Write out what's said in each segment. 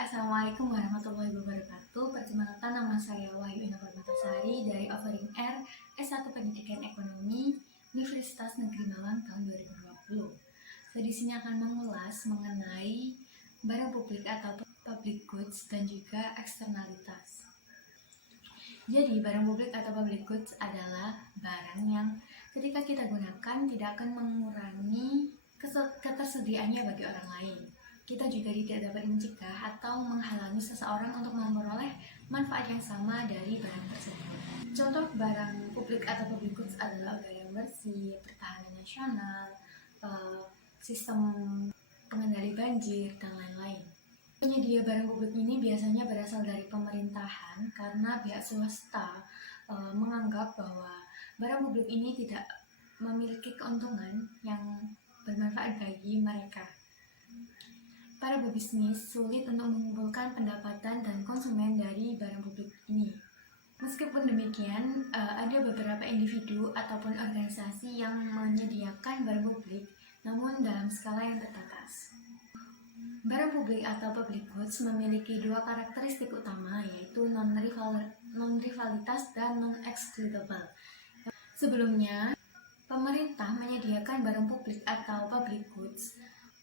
Assalamualaikum warahmatullahi wabarakatuh. Perkenalkan, nama saya Wahyu Ina Permatasari dari Offering Air S1 Pendidikan Ekonomi Universitas Negeri Malang tahun 2020. Saya di sini akan mengulas mengenai barang publik atau public goods dan juga eksternalitas. Jadi, barang publik atau public goods adalah barang yang ketika kita gunakan tidak akan mengurangi ketersediaannya bagi orang lain. Kita juga tidak dapat mencegah atau menghalangi seseorang untuk memperoleh manfaat yang sama dari barang tersebut. Contoh barang publik atau public goods adalah udara yang bersih, pertahanan nasional, sistem pengendali banjir, dan lain-lain. Penyedia barang publik ini biasanya berasal dari pemerintahan karena pihak swasta menganggap bahwa barang publik ini tidak memiliki keuntungan yang bermanfaat bagi mereka. Para pebisnis sulit untuk mengumpulkan pendapatan dan konsumen dari barang publik ini. Meskipun demikian, ada beberapa individu ataupun organisasi yang menyediakan barang publik, namun dalam skala yang terbatas. Barang publik atau public goods memiliki dua karakteristik utama, yaitu non-rivalitas dan non-excludable. Sebelumnya, pemerintah menyediakan barang publik atau public goods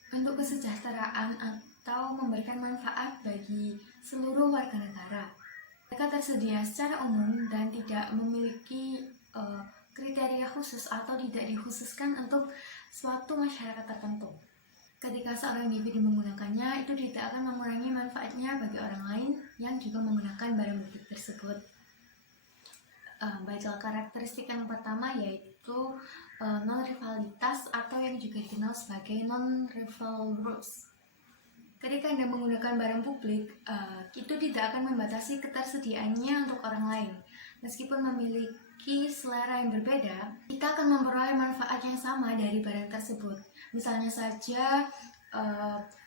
untuk kesejahteraan atau memberikan manfaat bagi seluruh warga negara. Mereka tersedia secara umum dan tidak memiliki kriteria khusus atau tidak dikhususkan untuk suatu masyarakat tertentu. Ketika seorang individu menggunakannya, itu tidak akan mengurangi manfaatnya bagi orang lain yang juga menggunakan barang publik tersebut. Baiklah, karakteristik yang pertama yaitu non-rivalitas atau yang juga dikenal sebagai non-rival rules. Ketika Anda menggunakan barang publik, itu tidak akan membatasi ketersediaannya untuk orang lain. Meskipun memiliki selera yang berbeda, kita akan memperoleh manfaat yang sama dari barang tersebut. Misalnya saja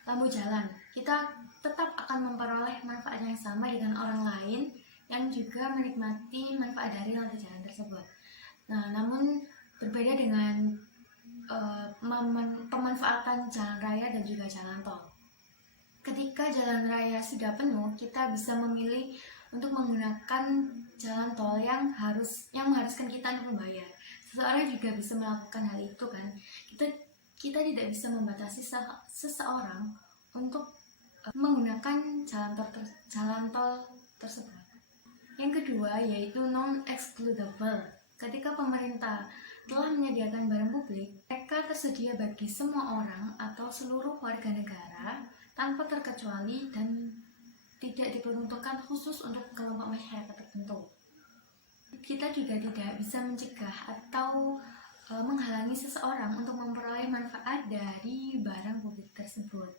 lampu jalan, kita tetap akan memperoleh manfaat yang sama dengan orang lain yang juga menikmati manfaat dari lampu jalan tersebut. Nah, namun berbeda dengan pemanfaatan jalan raya dan juga jalan tol. Ketika jalan raya sudah penuh, kita bisa memilih untuk menggunakan jalan tol yang mengharuskan kita untuk membayar. Seseorang juga bisa melakukan hal itu kan. Kita tidak bisa membatasi seseorang untuk menggunakan jalan tol tersebut. Yang kedua yaitu non-excludable. Ketika pemerintah telah menyediakan barang publik, mereka tersedia bagi semua orang atau seluruh warga negara tanpa terkecuali dan tidak diperuntukkan khusus untuk kelompok masyarakat tertentu. Kita juga tidak bisa mencegah atau menghalangi seseorang untuk memperoleh manfaat dari barang publik tersebut.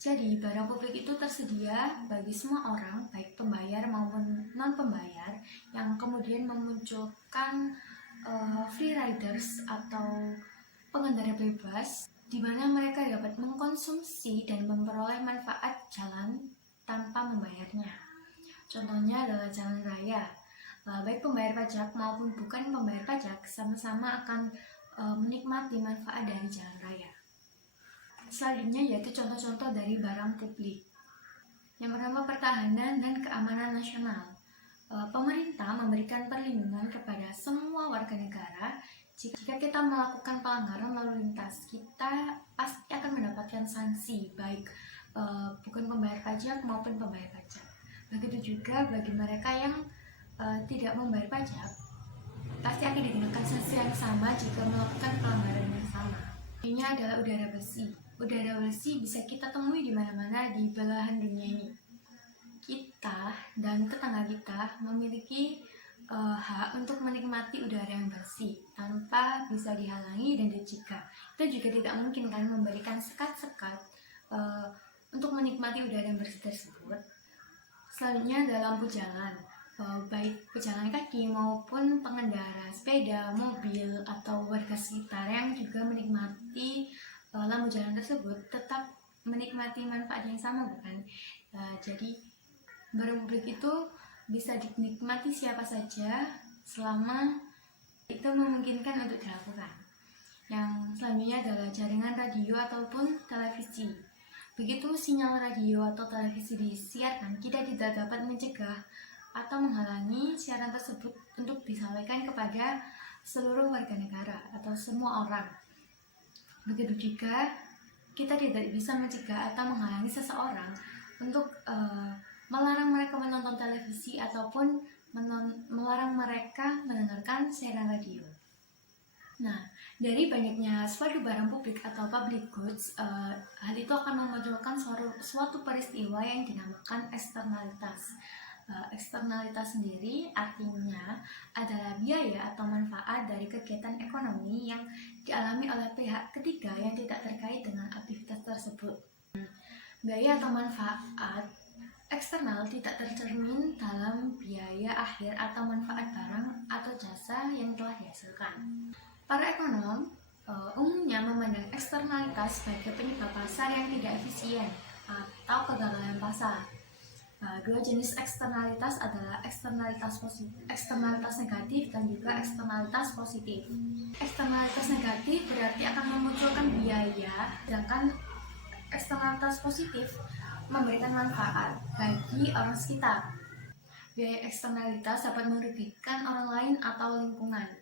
Jadi, barang publik itu tersedia bagi semua orang, baik pembayar maupun non-pembayar, yang kemudian memunculkan free riders atau pengendara bebas, di mana mereka dapat mengkonsumsi dan memperoleh manfaat jalan tanpa membayarnya. Contohnya adalah jalan raya. Baik pembayar pajak maupun bukan pembayar pajak sama-sama akan menikmati manfaat dari jalan raya. Selanjutnya yaitu contoh-contoh dari barang publik. Yang pertama, pertahanan dan keamanan nasional. Pemerintah memberikan perlindungan kepada semua warga negara. Jika kita melakukan pelanggaran lalu lintas, kita pasti akan mendapatkan sanksi, baik bukan pembayar pajak maupun pembayar pajak. Begitu juga bagi mereka yang tidak membayar pajak, pasti akan dikenakan sanksi yang sama jika melakukan pelanggaran yang sama. Ini adalah udara bersih. Udara bersih bisa kita temui di mana-mana di belahan dunia ini. Kita dan tetangga kita memiliki hak untuk menikmati udara yang bersih tanpa bisa dihalangi dan dicegah. Kita juga tidak mungkin kan memberikan sekat-sekat untuk menikmati udara yang bersih tersebut. Selanjutnya adalah lampu jalan. Baik pejalan kaki maupun pengendara sepeda, mobil, atau warga sekitar yang juga menikmati lampu jalan tersebut tetap menikmati manfaat yang sama, bukan? Jadi barang publik itu bisa dinikmati siapa saja selama itu memungkinkan untuk dilakukan. Yang selanjutnya adalah jaringan radio ataupun televisi. Begitu sinyal radio atau televisi disiarkan, kita tidak dapat mencegah atau menghalangi siaran tersebut untuk disampaikan kepada seluruh warga negara atau semua orang. Begitu juga kita tidak bisa mencegah atau menghalangi seseorang untuk melarang mereka menonton televisi ataupun melarang mereka mendengarkan siaran radio. Nah, dari banyaknya suatu barang publik atau public goods, hal itu akan memunculkan suatu peristiwa yang dinamakan eksternalitas. Eksternalitas sendiri artinya adalah biaya atau manfaat dari kegiatan ekonomi yang dialami oleh pihak ketiga yang tidak terkait dengan aktivitas tersebut. Biaya atau manfaat eksternal tidak tercermin dalam biaya akhir atau manfaat barang atau jasa yang telah dihasilkan. Para ekonom umumnya memandang eksternalitas sebagai penyebab pasar yang tidak efisien atau kegagalan pasar. Dua jenis eksternalitas adalah eksternalitas negatif dan juga eksternalitas positif. Eksternalitas negatif berarti akan memunculkan biaya, sedangkan eksternalitas positif memberikan manfaat bagi orang sekitar. Biaya eksternalitas dapat merugikan orang lain atau lingkungan.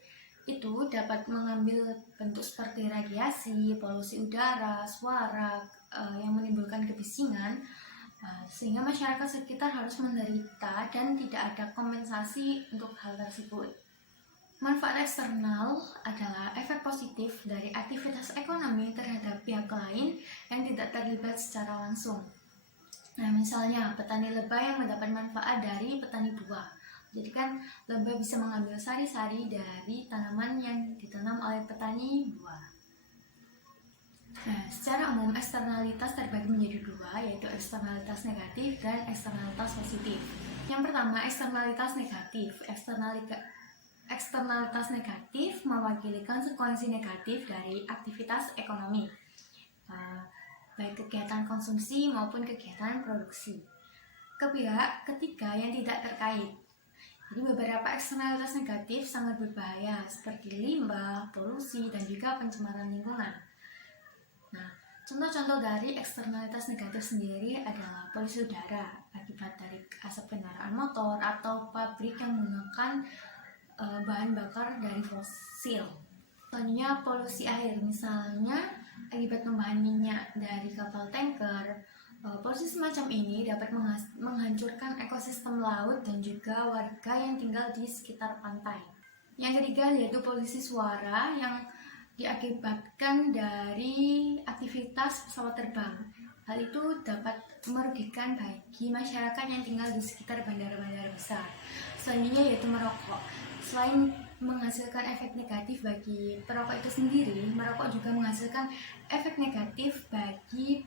Itu dapat mengambil bentuk seperti radiasi, polusi udara, suara yang menimbulkan kebisingan, sehingga masyarakat sekitar harus menderita dan tidak ada kompensasi untuk hal tersebut. Manfaat eksternal adalah efek positif dari aktivitas ekonomi terhadap pihak lain yang tidak terlibat secara langsung. Nah, misalnya petani lebah yang mendapat manfaat dari petani buah. Jadi kan lebah bisa mengambil sari-sari dari tanaman yang ditanam oleh petani buah. Nah, secara umum eksternalitas terbagi menjadi dua, yaitu eksternalitas negatif dan eksternalitas positif. Yang pertama, eksternalitas negatif. Eksternalitas negatif mewakili konsekuensi negatif dari aktivitas ekonomi, baik kegiatan konsumsi maupun kegiatan produksi, ke pihak ketiga yang tidak terkait. Jadi beberapa eksternalitas negatif sangat berbahaya seperti limbah, polusi, dan juga pencemaran lingkungan. Nah, contoh-contoh dari eksternalitas negatif sendiri adalah polusi udara akibat dari asap kendaraan motor atau pabrik yang menggunakan bahan bakar dari fosil. Selanjutnya polusi air, misalnya akibat pembahan minyak dari kapal tanker. Polusi semacam ini dapat menghancurkan ekosistem laut dan juga warga yang tinggal di sekitar pantai. Yang ketiga yaitu polusi suara yang diakibatkan dari aktivitas pesawat terbang. Hal itu dapat merugikan bagi masyarakat yang tinggal di sekitar bandara-bandara besar. Selanjutnya yaitu merokok. Selain menghasilkan efek negatif bagi perokok itu sendiri, merokok juga menghasilkan efek negatif bagi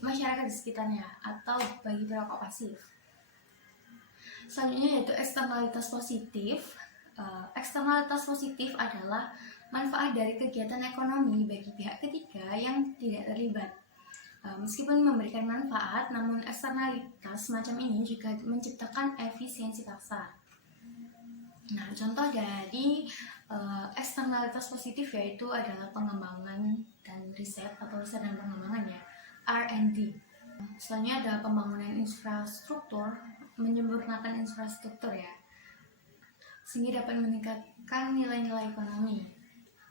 masyarakat di sekitarnya atau bagi perokok pasif. Selanjutnya yaitu eksternalitas positif. Eksternalitas positif adalah manfaat dari kegiatan ekonomi bagi pihak ketiga yang tidak terlibat. Meskipun memberikan manfaat, namun eksternalitas semacam ini juga menciptakan efisiensi pasar. Nah, contoh dari eksternalitas positif yaitu adalah pengembangan dan riset atau riset dan pengembangan ya, R&D. Selanjutnya ada pembangunan infrastruktur, menyempurnakan infrastruktur ya, sehingga dapat meningkatkan nilai-nilai ekonomi.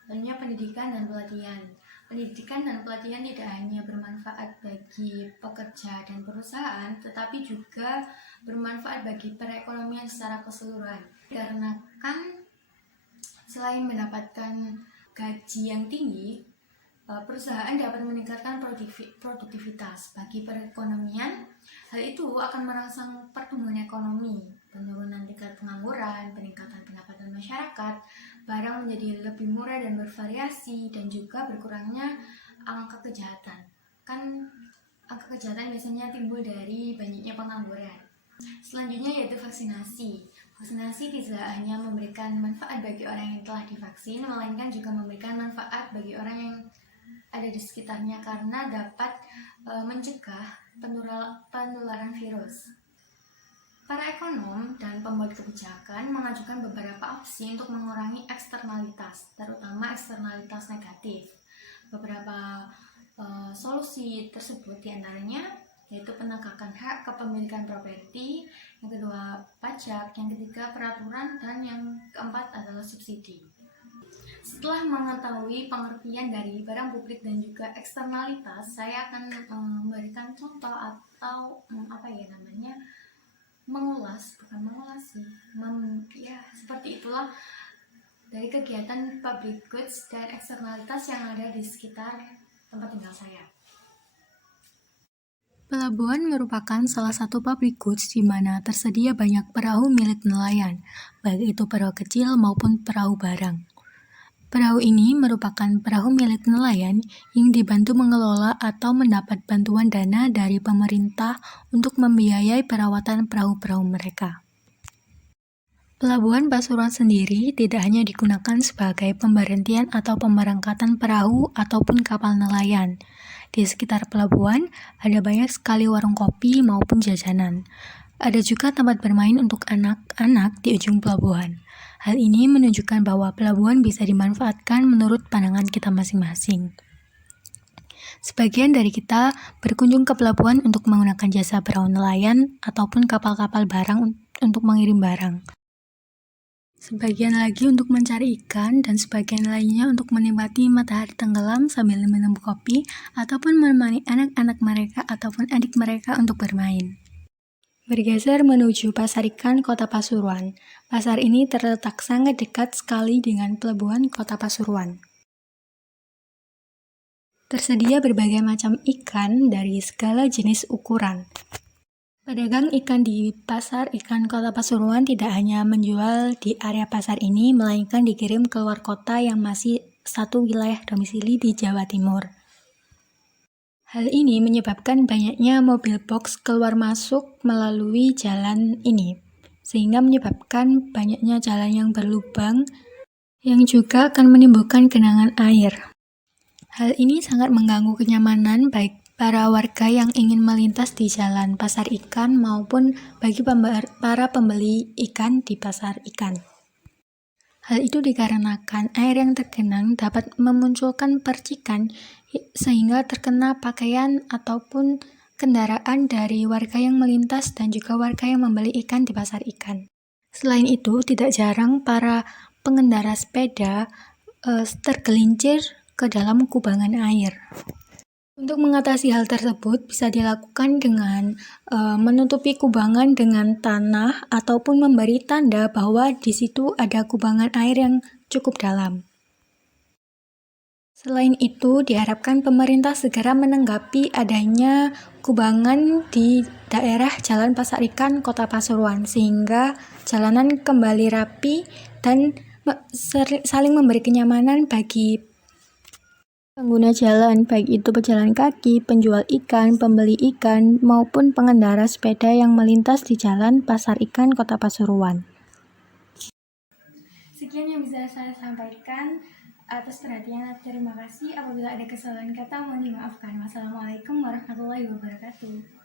Selanjutnya pendidikan dan pelatihan. Pendidikan dan pelatihan tidak hanya bermanfaat bagi pekerja dan perusahaan, tetapi juga bermanfaat bagi perekonomian secara keseluruhan. Karena kan selain mendapatkan gaji yang tinggi, perusahaan dapat meningkatkan produktivitas bagi perekonomian. Hal itu akan merangsang pertumbuhan ekonomi, penurunan tingkat pengangguran, peningkatan pendapatan masyarakat, barang menjadi lebih murah dan bervariasi, dan juga berkurangnya angka kejahatan. Kan angka kejahatan biasanya timbul dari banyaknya pengangguran. Selanjutnya yaitu vaksinasi. Vaksinasi tidak hanya memberikan manfaat bagi orang yang telah divaksin, melainkan juga memberikan manfaat bagi orang yang ada di sekitarnya karena dapat mencegah penularan virus. Para ekonom dan pembuat kebijakan mengajukan beberapa opsi untuk mengurangi eksternalitas, terutama eksternalitas negatif. Beberapa solusi tersebut diantaranya yaitu penegakan hak kepemilikan properti, yang kedua pajak, yang ketiga peraturan, dan yang keempat adalah subsidi. Setelah mengetahui pengertian dari barang publik dan juga eksternalitas, saya akan memberikan contoh atau seperti itulah dari kegiatan public goods dan eksternalitas yang ada di sekitar tempat tinggal saya. Pelabuhan merupakan salah satu public goods di mana tersedia banyak perahu milik nelayan, baik itu perahu kecil maupun perahu barang. Perahu ini merupakan perahu milik nelayan yang dibantu mengelola atau mendapat bantuan dana dari pemerintah untuk membiayai perawatan perahu-perahu mereka. Pelabuhan Pasuruan sendiri tidak hanya digunakan sebagai pemberhentian atau pemberangkatan perahu ataupun kapal nelayan. Di sekitar pelabuhan ada banyak sekali warung kopi maupun jajanan. Ada juga tempat bermain untuk anak-anak di ujung pelabuhan. Hal ini menunjukkan bahwa pelabuhan bisa dimanfaatkan menurut pandangan kita masing-masing. Sebagian dari kita berkunjung ke pelabuhan untuk menggunakan jasa perahu nelayan ataupun kapal-kapal barang untuk mengirim barang. Sebagian lagi untuk mencari ikan, dan sebagian lainnya untuk menikmati matahari tenggelam sambil minum kopi, ataupun menemani anak-anak mereka ataupun adik mereka untuk bermain. Bergeser menuju Pasar Ikan Kota Pasuruan. Pasar ini terletak sangat dekat sekali dengan pelabuhan Kota Pasuruan. Tersedia berbagai macam ikan dari segala jenis ukuran. Pedagang ikan di Pasar Ikan Kota Pasuruan tidak hanya menjual di area pasar ini, melainkan dikirim ke luar kota yang masih satu wilayah domisili di Jawa Timur. Hal ini menyebabkan banyaknya mobil box keluar masuk melalui jalan ini, sehingga menyebabkan banyaknya jalan yang berlubang yang juga akan menimbulkan genangan air. Hal ini sangat mengganggu kenyamanan baik para warga yang ingin melintas di jalan pasar ikan maupun bagi para pembeli ikan di pasar ikan. Hal itu dikarenakan air yang tergenang dapat memunculkan percikan sehingga terkena pakaian ataupun kendaraan dari warga yang melintas dan juga warga yang membeli ikan di pasar ikan. Selain itu, tidak jarang para pengendara sepeda tergelincir ke dalam kubangan air. Untuk mengatasi hal tersebut bisa dilakukan dengan menutupi kubangan dengan tanah ataupun memberi tanda bahwa di situ ada kubangan air yang cukup dalam. Selain itu, diharapkan pemerintah segera menanggapi adanya kubangan di daerah Jalan Pasar Ikan Kota Pasuruan sehingga jalanan kembali rapi dan saling memberi kenyamanan bagi pengguna jalan, baik itu pejalan kaki, penjual ikan, pembeli ikan, maupun pengendara sepeda yang melintas di Jalan Pasar Ikan Kota Pasuruan. Sekian yang bisa saya sampaikan. Atas perhatian, terima kasih. Apabila ada kesalahan kata, mohon dimaafkan. Wassalamualaikum warahmatullahi wabarakatuh.